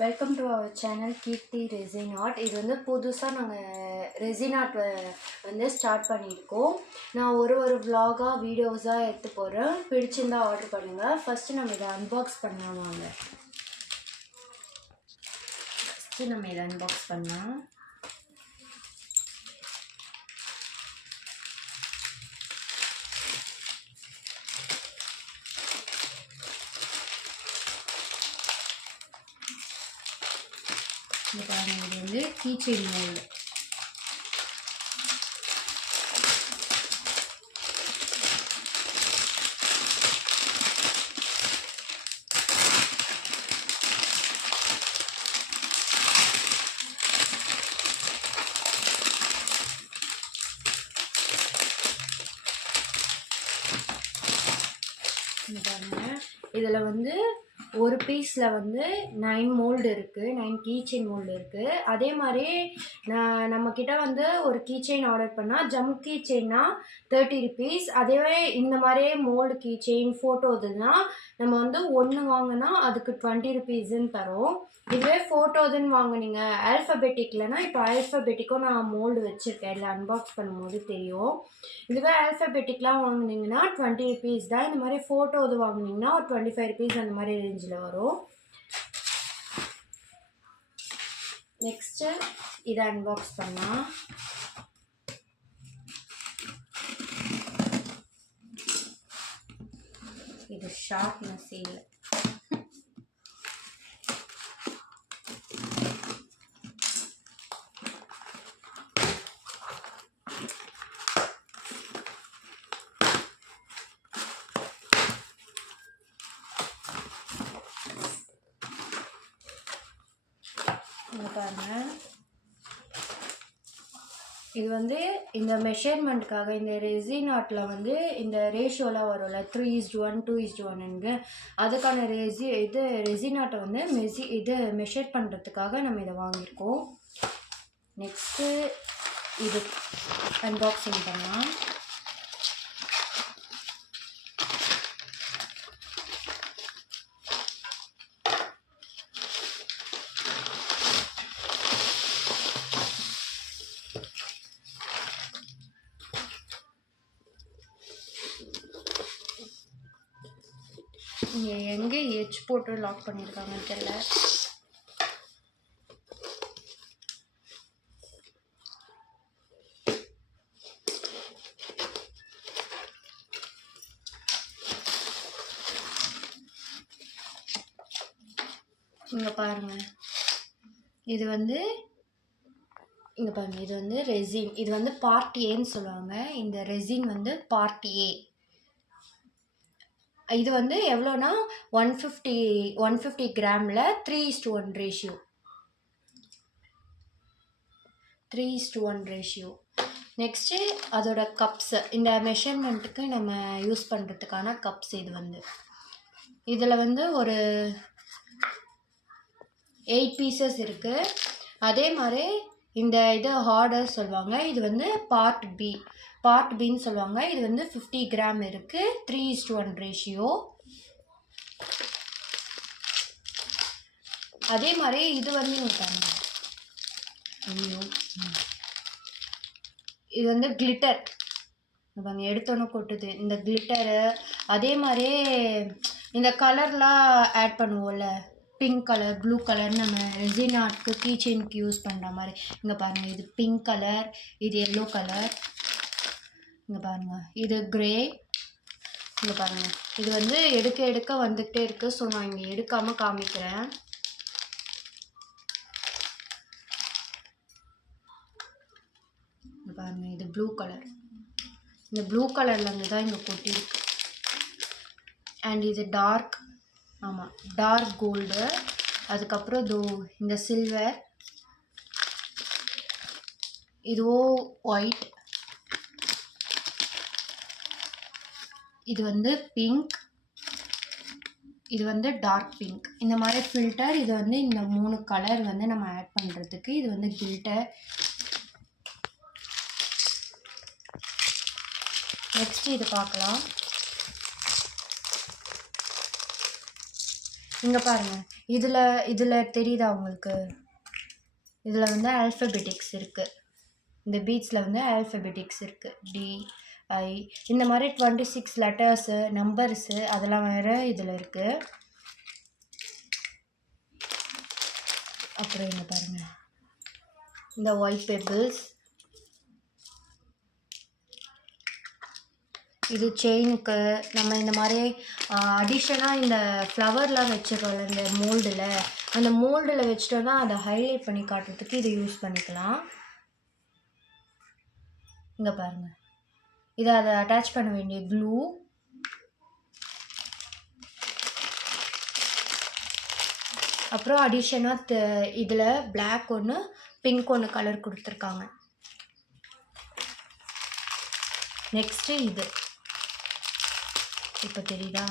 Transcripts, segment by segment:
Welcome to our channel Keerthi resin art. இது வந்து புதுசாக நாங்கள் ரெசின் ஆர்ட் வந்து ஸ்டார்ட் பண்ணியிருக்கோம். நான் ஒரு vlog-ஆக வீடியோஸாக எடுத்து போகிறேன். பிடிச்சிருந்தா ஆர்டர் பண்ணுங்கள். ஃபஸ்ட்டு நம்ம இதை அன்பாக்ஸ் பண்ணலாமாங்க. பண்ணலாம். இது பாருங்கள், இது வந்து கீச்செயின் மோல்டு. இதில் வந்து ஒரு பீஸில் வந்து 9 மோல்டு இருக்குது, 9 கீச்செயின் மோல்டு இருக்குது. அதே மாதிரி நம்மக்கிட்ட வந்து ஒரு கீச்செயின் ஆர்டர் பண்ணால் ஜம் கீச்செயின்னா 30 ருபீஸ். அதே இந்த மாதிரியே மோல்டு கீச்செயின் ஃபோட்டோதுன்னா நம்ம வந்து ஒன்று வாங்கினா அதுக்கு 20 ருபீஸுன்னு தரோம். இதுவே ஃபோட்டோதுன்னு வாங்கினீங்க ஆல்ஃபபெட்டிக்லனா, இப்போ ஆல்ஃபபெட்டிக்கும் நான் மோல்டு வச்சுருக்கேன், இல்லை அன்பாக்ஸ் பண்ணும்போது தெரியும். இதுவே ஆல்ஃபபெட்டிக்லாம் வாங்கினீங்கன்னா 20 ருபீஸ் தான். இந்த மாதிரி ஃபோட்டோது வாங்கினீங்கன்னா ஒரு 25 ருபீஸ் அந்த மாதிரி ரேஞ்சில் வரும். நெக்ஸ்ட்டு இதை அன்பாக்ஸ் பண்ணலாம். இது ஷார்ப்னஸ் இல்லை. பாருங்க, இது வந்து இந்த மெஷர்மெண்ட்டுக்காக இந்த ரெசின் ஆர்ட்டில் வந்து இந்த ரேஷியோலாம் வரும்ல 3:1 2:1ன்னு, அதுக்கான ரெசின் ஆர்ட்டை வந்து மெஷர் பண்ணுறதுக்காக நம்ம இதை வாங்கியிருக்கோம். நெக்ஸ்ட்டு இது அன்பாக்சிங் பண்ணலாம். இங்கே எங்கே எச் போட்டு லாக் பண்ணியிருக்காங்கன்னு தெரியல. இங்கே பாருங்கள், இது வந்து இங்கே பாருங்கள், இது வந்து ரெசின். இது வந்து பார்ட் ஏன்னு சொல்லுவாங்க. இந்த ரெசின் வந்து பார்ட் ஏ. இது வந்து எவ்வளோனா 150 கிராமில் 3:1 ரேஷியோ. 3:1 ரேஷியோ. நெக்ஸ்ட்டு அதோட கப்ஸு, இந்த மெஷர்மெண்ட்டுக்கு நம்ம யூஸ் பண்ணுறதுக்கான கப்ஸ். இதில் வந்து ஒரு 8 பீசஸ் இருக்குது. அதே மாதிரி இந்த ஹார்டர் சொல்லுவாங்க. இது வந்து பார்ட் பின்னு சொல்லுவாங்க. இது வந்து 50 கிராம் இருக்குது, 3:1 ரேஷியோ. அதே மாதிரி இது வந்து இது வந்து கிளிட்டர். எடுத்தோன்னு கொட்டுது இந்த கிளிட்டரு. அதே மாதிரியே இந்த கலர்லாம் ஆட் பண்ணுவோம்ல, பிங்க் கலர், ப்ளூ கலர், நம்ம ரெசின் ஆர்ட்க்கு கீச்செயினுக்கு யூஸ் பண்ணுற மாதிரி. இங்கே பாருங்கள், இது பிங்க் கலர், இது எல்லோ கலர். இங்கே பாருங்கள், இது க்ரே. இங்கே பாருங்கள், இது வந்து எடுக்க வந்துகிட்டே இருக்குது. ஸோ நான் இங்கே எடுக்காமல் காமிக்கிறேன். இங்கே பாருங்கள், இது ப்ளூ கலர். இந்த ப்ளூ கலர்லேருந்து தான் இங்கே கொட்டியிருக்கு. அண்ட் இது டார்க், ஆமாம் டார்க் கோல்டு. அதுக்கப்புறம் இந்த சில்வர், இதுவோ ஒயிட், இது வந்து பிங்க், இது வந்து டார்க் பிங்க். இந்த மாதிரி ஃபில்டர். இது வந்து இந்த 3 கலர் வந்து நம்ம ஆட் பண்ணுறதுக்கு. இது வந்து கில்டர். நெக்ஸ்ட் இது பார்க்கலாம். இங்கே பாருங்கள், இதில் தெரியுதா உங்களுக்கு? இதில் வந்து ஆல்ஃபபெட்டிக்ஸ் இருக்குது. இந்த பீட்ஸில் வந்து ஆல்ஃபபெட்டிக்ஸ் இருக்குது. DI இந்த மாதிரி 26 லெட்டர்ஸு, நம்பர்ஸு அதெல்லாம் வேறு இதில் இருக்குது. அப்புறம் இங்கே பாருங்கள், இந்த ஒயிட் பெபிள்ஸ், இது செயினுக்கு நம்ம இந்த மாதிரி அடிஷனாக இந்த ஃப்ளவர்லாம் வச்சுருக்கோம்ல இந்த மோல்டில், அந்த மோல்டில் வச்சுட்டோன்னா அதை ஹைலைட் பண்ணி காட்டுறதுக்கு இதை யூஸ் பண்ணிக்கலாம். இங்கே பாருங்கள், இதை அதை அட்டாச் பண்ண வேண்டிய க்ளூ. அப்புறம் அடிஷனாக இதில் பிளாக் ஒன்று, பிங்க் ஒன்று கலர் கொடுத்துருக்காங்க. நெக்ஸ்ட்டு இது இப்போ தெரியுதா?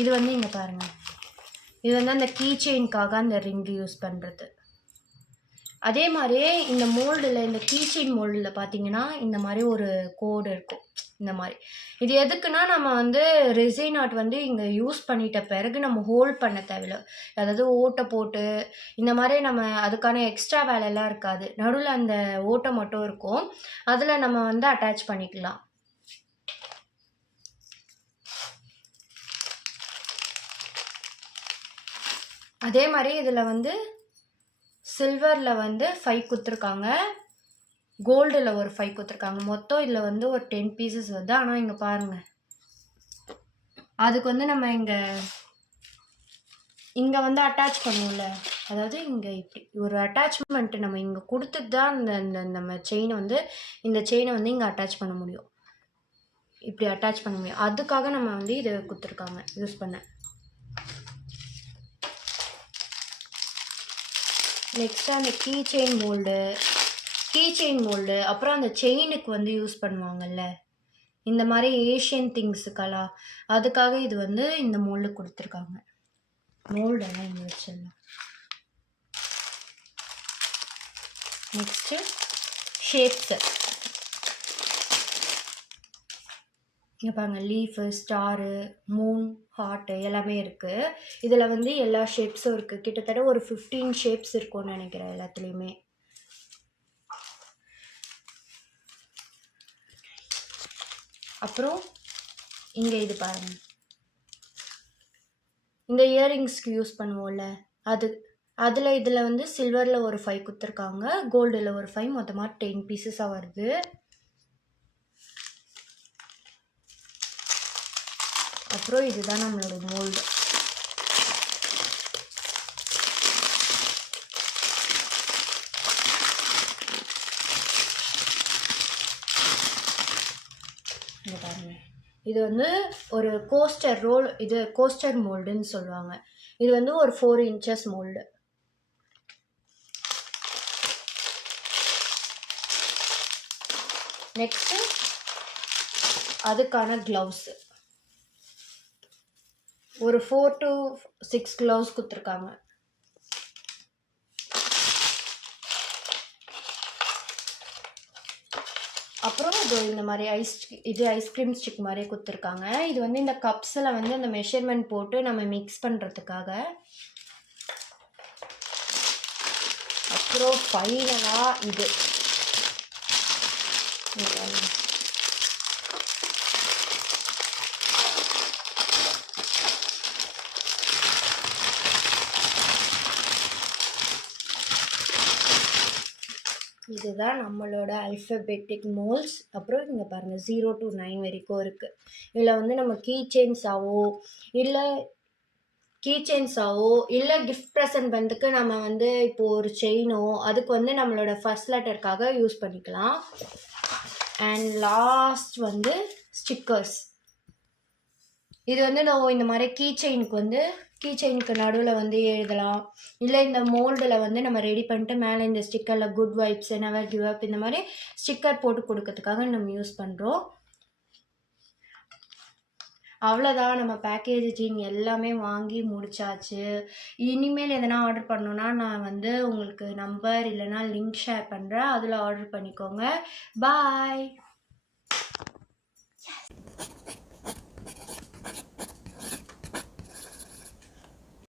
இது வந்து இங்கே பாருங்கள், இது வந்து அந்த கீ செயின்காக அந்த ரிங்கு யூஸ் பண்ணுறது. அதே மாதிரியே இந்த மோல்டில், இந்த கீ செயின் மோல்டில் பார்த்தீங்கன்னா இந்த மாதிரி ஒரு கோடு இருக்கும். இந்த மாதிரி இது எதுக்குன்னா, நம்ம வந்து ரெசின் ஆர்ட் வந்து இங்கே யூஸ் பண்ணிட்ட பிறகு நம்ம ஹோல்ட் பண்ண தேவையில்லை. அதாவது ஓட்டை போட்டு இந்த மாதிரி நம்ம அதுக்கான எக்ஸ்ட்ரா வேலையெல்லாம் இருக்காது. நடுவில் அந்த ஓட்டை மட்டும் இருக்கும், அதில் நம்ம வந்து அட்டாச் பண்ணிக்கலாம். அதே மாதிரி இதில் வந்து சில்வரில் வந்து 5 கொடுத்துருக்காங்க, கோல்டில் ஒரு 5 கொடுத்துருக்காங்க. மொத்தம் இதில் வந்து ஒரு 10 பீசஸ் வருது. ஆனால் இங்கே பாருங்கள், அதுக்கு வந்து நம்ம இங்கே வந்து அட்டாச் பண்ணுவோம்ல, அதாவது இங்கே இப்படி ஒரு அட்டாச்மெண்ட்டு நம்ம இங்கே கொடுத்துட்டு தான் இந்த நம்ம செயினை வந்து, இந்த செயினை வந்து இங்கே அட்டாச் பண்ண முடியும், இப்படி அட்டாச் பண்ண முடியும். அதுக்காக நம்ம வந்து இதை கொடுத்துருக்காங்க யூஸ் பண்ண. நெக்ஸ்ட்டு அந்த கீ செயின் மோல்டு, அப்புறம் அந்த செயினுக்கு வந்து யூஸ் பண்ணுவாங்கல்ல இந்த மாதிரி ஏஷியன் திங்ஸுக்கெல்லாம், அதுக்காக இது வந்து இந்த மோல்டு கொடுத்துருக்காங்க. மோல்டெல்லாம் இங்கே வச்சிடலாம். நெக்ஸ்ட்டு ஷேப்ஸு, இங்கே பாருங்கள், லீஃபு, ஸ்டாரு, மூன், ஹார்ட்டு எல்லாமே இருக்குது. இதில் வந்து எல்லா ஷேப்ஸும் இருக்குது. கிட்டத்தட்ட ஒரு 15 ஷேப்ஸ் இருக்கும்னு நினைக்கிறேன் எல்லாத்துலேயுமே. அப்புறம் இங்கே இது பாருங்கள், இந்த இயரிங்ஸ்க்கு யூஸ் பண்ணுவோம்ல இதில் வந்து சில்வரில் ஒரு 5 கொடுத்துருக்காங்க, கோல்டில் ஒரு 5, மொத்தமாக 10 பீசஸாக வருது. அப்புறம் இதுதான் நம்மளோட மோல்டு. இங்கே பாருங்கள், இது வந்து ஒரு கோஸ்டர் ரோல், இது கோஸ்டர் மோல்டுன்னு சொல்லுவாங்க. இது வந்து ஒரு 4 இன்ச்சஸ் மோல்டு. நெக்ஸ்ட்டு அதுக்கான க்ளவுஸு, ஒரு 4 to 6 க்ளவுஸ் கொடுத்துருக்காங்க. அப்புறம் இந்த மாதிரி ஐஸ்கிரீம் ஸ்டிக் மாதிரி கொடுத்துருக்காங்க. இது வந்து இந்த கப்ஸில் வந்து அந்த மெஷர்மெண்ட் போட்டு நம்ம மிக்ஸ் பண்ணுறதுக்காக. அப்புறம் ஃபைனலாக இது இதுதான் நம்மளோட அல்ஃபபெட்டிக் மோல்ஸ். அப்புறம் இங்கே பாருங்கள், 0 to 9 வரைக்கும் இருக்குது. இதில் வந்து நம்ம கீ செயின்ஸாவோ இல்லை கிஃப்ட் ப்ரெசன்ட் பண்ணுறதுக்கு நம்ம வந்து இப்போது ஒரு செயினோ அதுக்கு வந்து நம்மளோட ஃபர்ஸ்ட் லெட்டருக்காக யூஸ் பண்ணிக்கலாம். அண்ட் லாஸ்ட் வந்து ஸ்டிக்கர்ஸ். இது வந்து நான் இந்த மாதிரி கீ செயினுக்கு நடுவில் வந்து எழுதலாம். இல்லை இந்த மோல்டில் வந்து நம்ம ரெடி பண்ணிட்டு மேலே இந்த ஸ்டிக்கரில் good vibes, never give up இந்த மாதிரி ஸ்டிக்கர் போட்டு கொடுக்கறதுக்காக நம்ம யூஸ் பண்ணுறோம். அவ்வளோதான், நம்ம பேக்கேஜிங் எல்லாமே வாங்கி முடிச்சாச்சு. இனிமேல் எதனா ஆர்டர் பண்ணணுன்னா நான் வந்து உங்களுக்கு நம்பர் இல்லைனா லிங்க் ஷேர் பண்ணுறேன், அதில் ஆர்டர் பண்ணிக்கோங்க. பாய்.